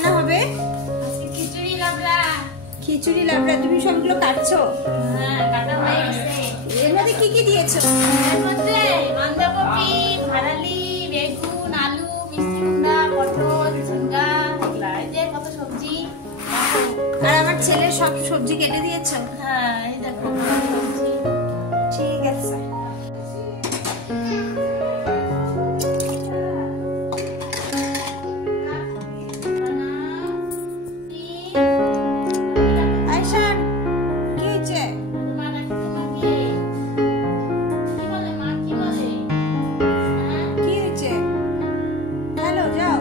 রান্না হবে? খিচুড়ি লাবড়া। খিচুড়ি লাবড়া। তুমি সবগুলো কাটছো? হ্যাঁ, কাটা হয়ে গেছে। এর মধ্যে কি কি দিয়েছো? এর মধ্যে বাঁধাকপি, ভাড়ালি, বেগুন, আলু, মিষ্টি কুমড়া, পটল, ঝিঙ্গা, এগুলা। এই যে কত সবজি। আর আমার ছেলের সব সবজি কেটে দিয়েছো? হ্যাঁ, এই দেখো সবজি। ঠিক আছে। আয়শান, কি হয়েছে? কি হয়েছে? হ্যালো, যাও।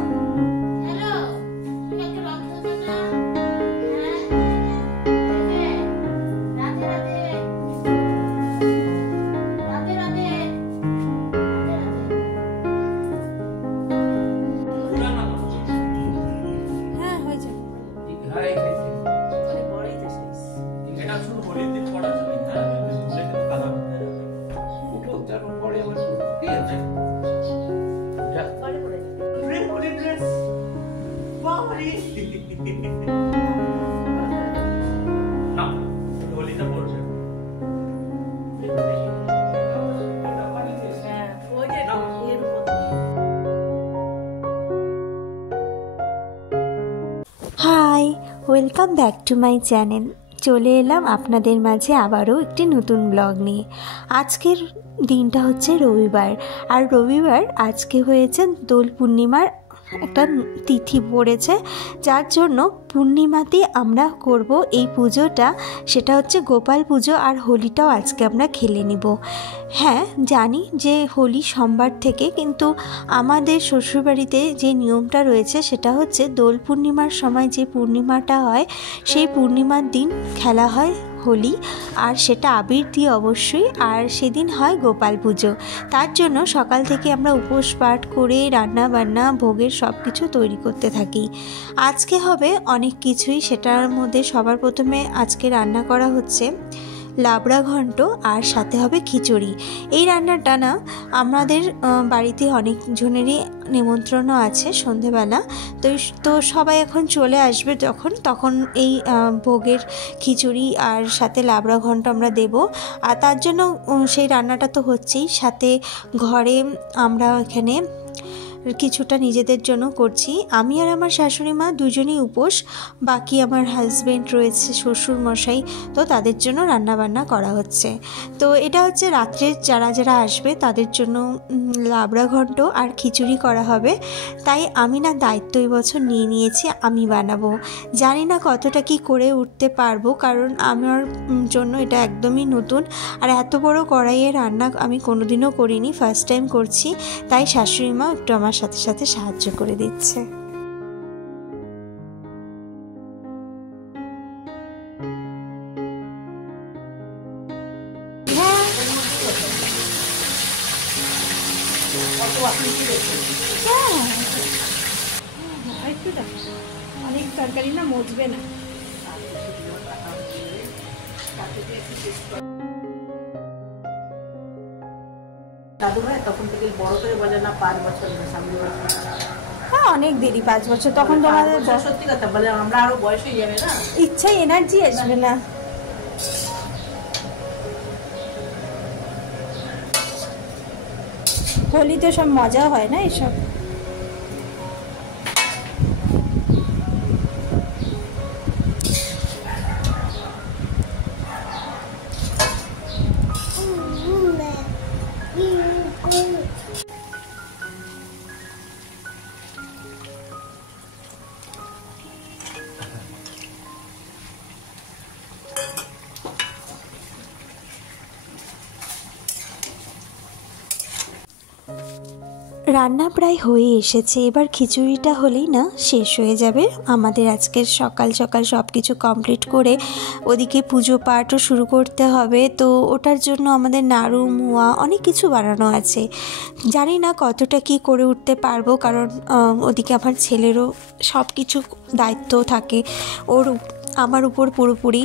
হ্যাঁ, হয়েছে। Hi, welcome back to my channel. চলে এলাম আপনাদের মাঝে আবারও একটি নতুন ব্লগ নিয়ে। আজকের দিনটা হচ্ছে রবিবার, আর রবিবার আজকে হয়েছে দোল পূর্ণিমার একটা তিথি পড়েছে, যার জন্য পূর্ণিমাতেই আমরা করব এই পুজোটা। সেটা হচ্ছে গোপাল পুজো, আর হোলিটাও আজকে আমরা খেলে নিব। হ্যাঁ, জানি যে হোলি সোমবার থেকে, কিন্তু আমাদের শ্বশুরবাড়িতে যে নিয়মটা রয়েছে সেটা হচ্ছে দোল পূর্ণিমার সময় যে পূর্ণিমাটা হয় সেই পূর্ণিমার দিন খেলা হয় হোলি, আর সেটা আবির দিয়ে অবশ্যই। আর সেদিন হয় গোপাল পুজো। তার জন্য সকাল থেকে আমরা উপোস পাঠ করে রান্না বান্না ভোগের সব কিছু তৈরি করতে থাকি। আজকে হবে অনেক কিছুই, সেটার মধ্যে সবার প্রথমে আজকে রান্না করা হচ্ছে লাবড়া ঘন্ট, আর সাথে হবে খিচুড়ি। এই রান্নাটা না আমাদের বাড়িতে অনেকজনেরই নিমন্ত্রণও আছে সন্ধেবেলা, তো সবাই এখন চলে আসবে তখন এই ভোগের খিচুড়ি আর সাথে লাবড়া ঘন্ট আমরা দেব। আর তার জন্য সেই রান্নাটা তো হচ্ছেই, সাথে ঘরে আমরা এখানে কিছুটা নিজেদের জন্য করছি। আমি আর আমার শাশুড়ি মা দুজনেই উপোস, বাকি আমার হাজব্যান্ড রয়েছে, শ্বশুর মশাই, তো তাদের জন্য রান্নাবান্না করা হচ্ছে। তো এটা হচ্ছে রাত্রে যারা যারা আসবে তাদের জন্য লাবড়া ঘন্ট আর খিচুড়ি করা হবে। তাই আমি না দায়িত্ব এই বছর নিয়ে নিয়েছি, আমি বানাবো। জানি না কতটা কি করে উঠতে পারবো, কারণ আমার জন্য এটা একদমই নতুন, আর এত বড় কড়াইয়ে রান্না আমি কোনোদিনও করিনি, ফার্স্ট টাইম করছি। তাই শাশুড়ি মা একটু আমার সাথে সাথে সাহায্য করে দিচ্ছে। অনেক তরকারি না মজবে না। দাদু ভাই তখন থেকে বড় করে বলে না 5 বছর না সামনে বছর। হ্যাঁ, অনেক দেরি, 5 বছর। তখন তোমাদের সত্যি কথা বলে আমরা আরো বয়স হয়ে যাবে না, ইচ্ছাই এনার্জি আসবে না। হোলিতে সব মজা হয় না এসব। রান্না প্রায় হয়ে এসেছে, এবার খিচুড়িটা হলেই না শেষ হয়ে যাবে আমাদের। আজকের সকাল সকাল সব কিছু কমপ্লিট করে ওদিকে পুজো পাঠও শুরু করতে হবে, তো ওটার জন্য আমাদের নাড়ু মোয়া অনেক কিছু বানানো আছে। জানি না কতটা কি করে উঠতে পারবো, কারণ ওদিকে আমার ছেলেরও সব কিছু দায়িত্ব থাকে আমার উপর পুরোপুরি।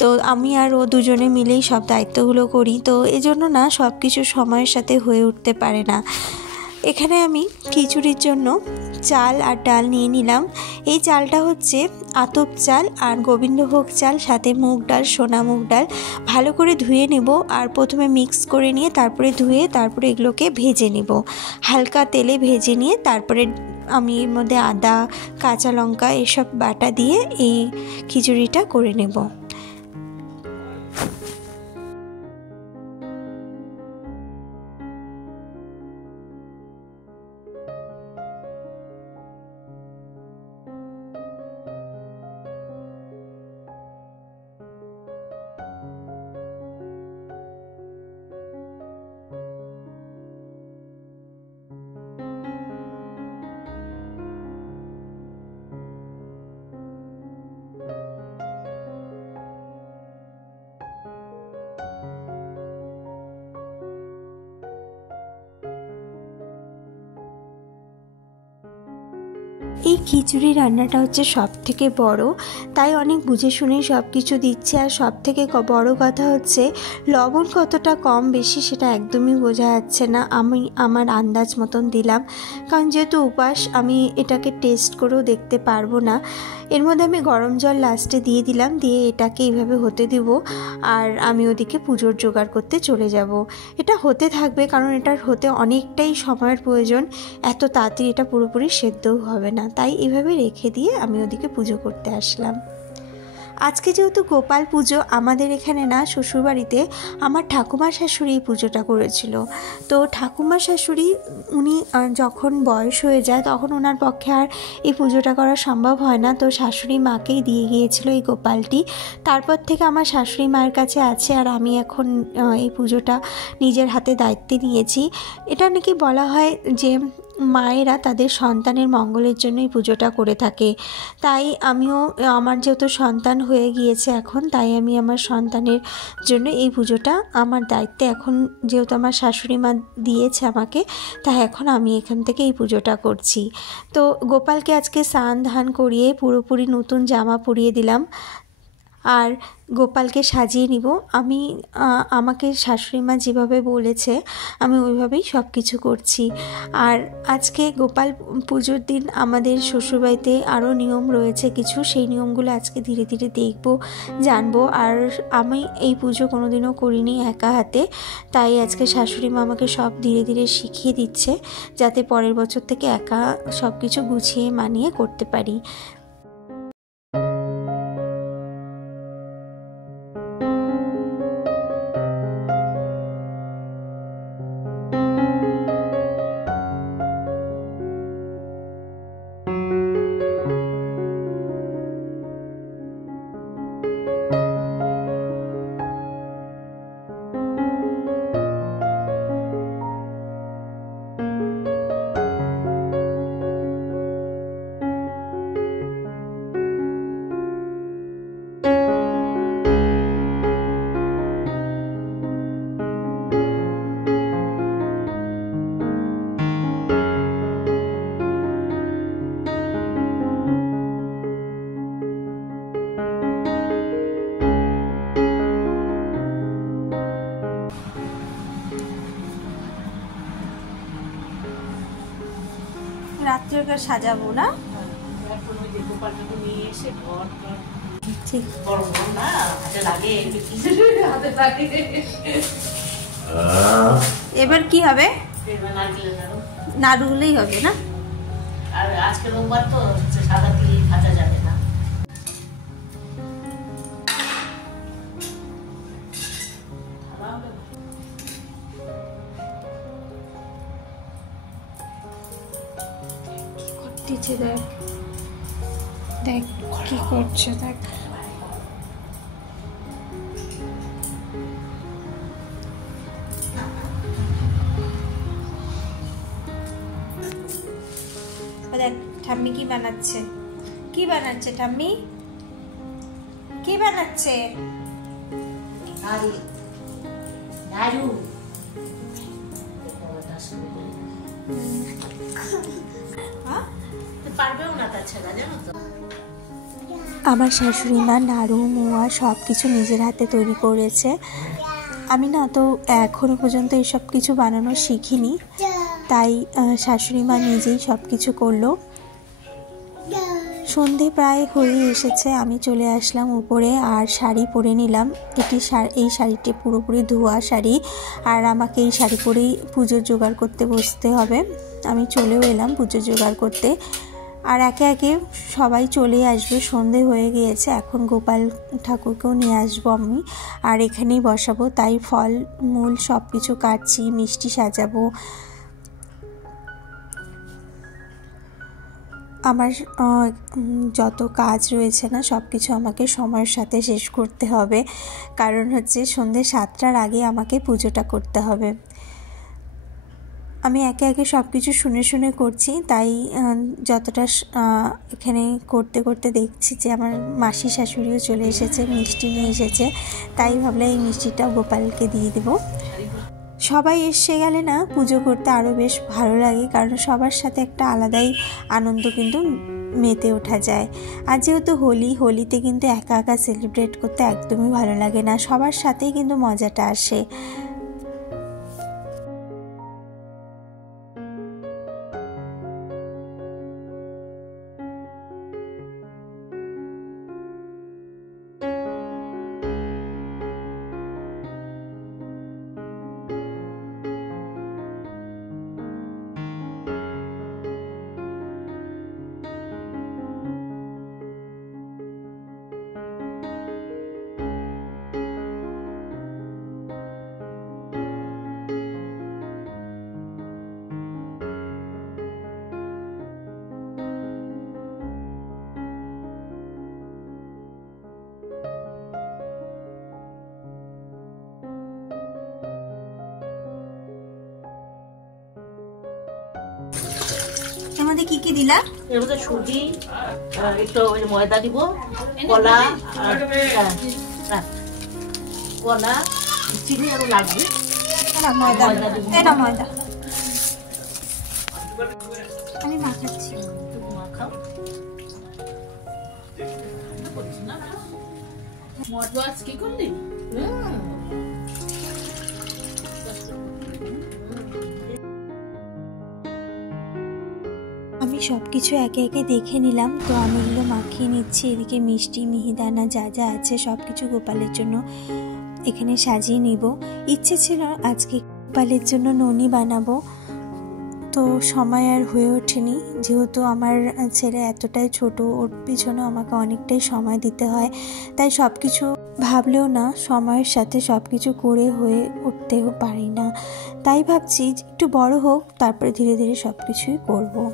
তো আমি আর ও দুজনে মিলেই সব দায়িত্বগুলো করি, তো এজন্য না সব কিছু সময়ের সাথে হয়ে উঠতে পারে না। এখানে আমি খিচুড়ির জন্য চাল আর ডাল নিয়ে নিলাম। এই চালটা হচ্ছে আতপ চাল আর গোবিন্দভোগ চাল, সাথে মুগ ডাল, সোনা মুগ ডাল। ভালো করে ধুয়ে নেব আর প্রথমে মিক্স করে নিয়ে তারপরে ধুয়ে তারপরে এগুলোকে ভেজে নেব। হালকা তেলে ভেজে নিয়ে তারপরে আমি এর মধ্যে আদা, কাঁচা লঙ্কা এসব বাটা দিয়ে এই খিচুড়িটা করে নেব। এই খিচুড়ি রান্নাটা হচ্ছে সব থেকে বড়, তাই অনেক বুঝে শুনেই সব কিছু দিচ্ছে। আর সব থেকে বড় কথা হচ্ছে লবণ কতটা কম বেশি সেটা একদমই বোঝা যাচ্ছে না। আমি আমার আন্দাজ মতন দিলাম, কারণ যেহেতু উপাস আমি এটাকে টেস্ট করেও দেখতে পারবো না। এর মধ্যে আমি গরম জল লাস্টে দিয়ে দিলাম, দিয়ে এটাকে এইভাবে হতে দেব আর আমি ওদিকে পুজোর জোগাড় করতে চলে যাব। এটা হতে থাকবে কারণ এটার হতে অনেকটাই সময়ের প্রয়োজন, এত তাড়াতাড়ি এটা পুরোপুরি সেদ্ধও হবে না, তাই এভাবে রেখে দিয়ে আমি ওদিকে পুজো করতে আসলাম। আজকে যেহেতু গোপাল পুজো, আমাদের এখানে না শ্বশুরবাড়িতে আমার ঠাকুমা শাশুড়ি এই পুজোটা করেছিল। তো ঠাকুমা শাশুড়ি উনি যখন বয়স হয়ে যায় তখন ওনার পক্ষে আর এই পুজোটা করা সম্ভব হয় না, তো শাশুড়ি মাকেই দিয়ে গিয়েছিল এই গোপালটি। তারপর থেকে আমার শাশুড়ি মায়ের কাছে আছে আর আমি এখন এই পুজোটা নিজের হাতে দায়িত্বে নিয়েছি। এটা নাকি বলা হয় যে মায়েরা তাদের সন্তানের মঙ্গলের জন্য এই পুজোটা করে থাকে, তাই আমিও আমার যেহেতু সন্তান হয়ে গিয়েছে এখন, তাই আমি আমার সন্তানের জন্য এই পুজোটা আমার দায়িত্বে এখন, যেহেতু আমার শাশুড়ি মা দিয়েছে আমাকে, তাই এখন আমি এখান থেকে এই পুজোটা করছি। তো গোপালকে আজকে স্নান ধান করিয়ে পুরোপুরি নতুন জামা পরিয়ে দিলাম আর গোপালকে সাজিয়ে নিব। আমি আমাকে শাশুড়ি মা যেভাবে বলেছে আমি ওইভাবেই সব কিছু করছি। আর আজকে গোপাল পুজোর দিন আমাদের শ্বশুরবাড়িতে আরও নিয়ম রয়েছে কিছু, সেই নিয়মগুলো আজকে ধীরে ধীরে দেখব, জানবো। আর আমি এই পুজো কোনোদিনও করিনি একা হাতে, তাই আজকে শাশুড়ি মা আমাকে সব ধীরে ধীরে শিখিয়ে দিচ্ছে, যাতে পরের বছর থেকে একা সব কিছু গুছিয়ে মানিয়ে করতে পারি। রাত্রে ওটা সাজাবো না, ঠিক এবার কি হবে, নাড়ুগুলোই হবে না। আর আজকে রোববার তো সাদা তিল ভাজা যাবে না। দিচ্ছে দেখ দেখ কি করছে দেখ। দেখ ঠাম্মি কি বানাচ্ছে, কি বানাচ্ছে ঠাম্মি, কি বানাচ্ছে? নাড়ু পারবেও না তাছাড়া, জানো তো। আমার শাশুড়ি মা নাড়ু মোয়া সব কিছু নিজের হাতে তৈরি করেছে। আমি না তো এখনও পর্যন্ত এসব কিছু বানানো শিখিনি, তাই শাশুড়ি মা নিজেই সব কিছু করলো। সন্ধে প্রায় হয়ে এসেছে, আমি চলে আসলাম উপরে আর শাড়ি পরে নিলাম। এই শাড়িটি পুরোপুরি ধোয়া শাড়ি, আর আমাকে এই শাড়ি পরেই পুজোর জোগাড় করতে বসতে হবে। আমি চলেও এলাম পুজোর জোগাড় করতে, আর একে একে সবাই চলে আসবে। সন্ধে হয়ে গিয়েছে, এখন গোপাল ঠাকুরকেও নিয়ে আসবো আমি, আর এখানেই বসাবো। তাই ফল মূল সব কিছু কাটছি, মিষ্টি সাজাবো। আমার যত কাজ রয়েছে না সব কিছু আমাকে সময়ের সাথে শেষ করতে হবে, কারণ হচ্ছে সন্ধ্যে 7টার আগে আমাকে পুজোটা করতে হবে। আমি একে একে সব কিছু শুনে শুনে করছি, তাই যতটা এখানে করতে করতে দেখছি যে আমার মাসি শাশুড়িও চলে এসেছে, মিষ্টি নিয়ে এসেছে। তাই ভাবলাম এই মিষ্টিটা গোপালকে দিয়ে দেবো। সবাই এসে গেলে না পুজো করতে আরও বেশ ভালো লাগে, কারণ সবার সাথে একটা আলাদাই আনন্দ কিন্তু মেতে ওঠা যায়। আর যেহেতু হোলিতে কিন্তু একা একা সেলিব্রেট করতে একদমই ভালো লাগে না, সবার সাথেই কিন্তু মজাটা আসে। এর মধ্যে কি কি দিলা? এর মধ্যে সুজি, একটু ময়দা দিব, কলা, কলা, চিনি আরো লাগবে। এটা ময়দা আমি মাখাচ্ছি। মাখাও। মজা কি করলি? আমি সব কিছু একে একে দেখে নিলাম, তো আমি এগুলো মাখিয়ে নিচ্ছি। এদিকে মিষ্টি, মিহিদানা যা যা আছে সব কিছু গোপালের জন্য এখানে সাজিয়ে নিব। ইচ্ছে ছিল আজকে গোপালের জন্য ননি বানাবো, তো সময় আর হয়ে ওঠেনি। যেহেতু আমার ছেলে এতটাই ছোট, ওর পিছনে আমাকে অনেকটাই সময় দিতে হয়, তাই সব কিছু ভাবলেও না সময়ের সাথে সব কিছু করে হয়ে উঠতেও পারি না। তাই ভাবছি একটু বড় হোক, তারপরে ধীরে ধীরে সব কিছুই করবো।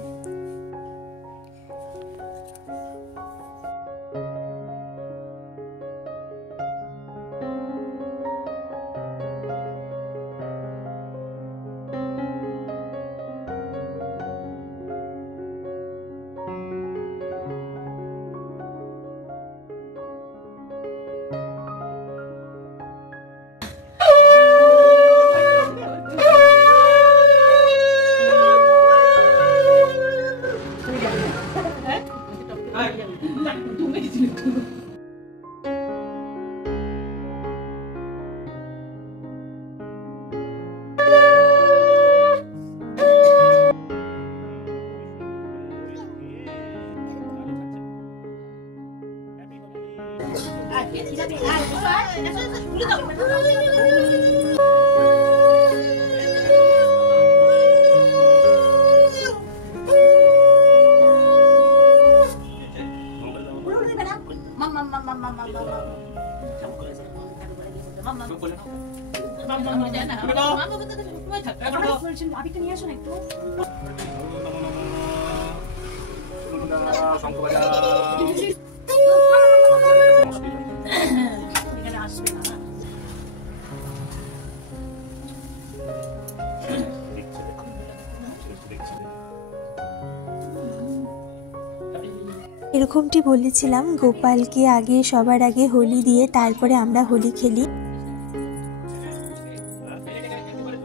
এরকমটি বলেছিলাম, গোপালকে আগে সবার আগে হোলি দিয়ে তারপরে আমরা হোলি খেলি।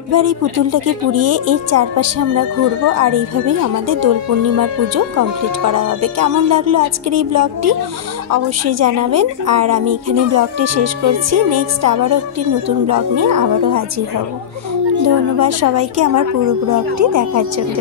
এবার এই পুতুলটাকে পুড়িয়ে এর চারপাশে আমরা ঘুরবো, আর এইভাবেই আমাদের দোল পূর্ণিমার পুজো কমপ্লিট করা হবে। কেমন লাগলো আজকের এই ব্লগটি অবশ্যই জানাবেন, আর আমি এখানে ব্লগটি শেষ করছি। নেক্সট আবারও একটি নতুন ব্লগ নিয়ে আবারও হাজির হব। ধন্যবাদ সবাইকে আমার পুরো ব্লগটি দেখার জন্য।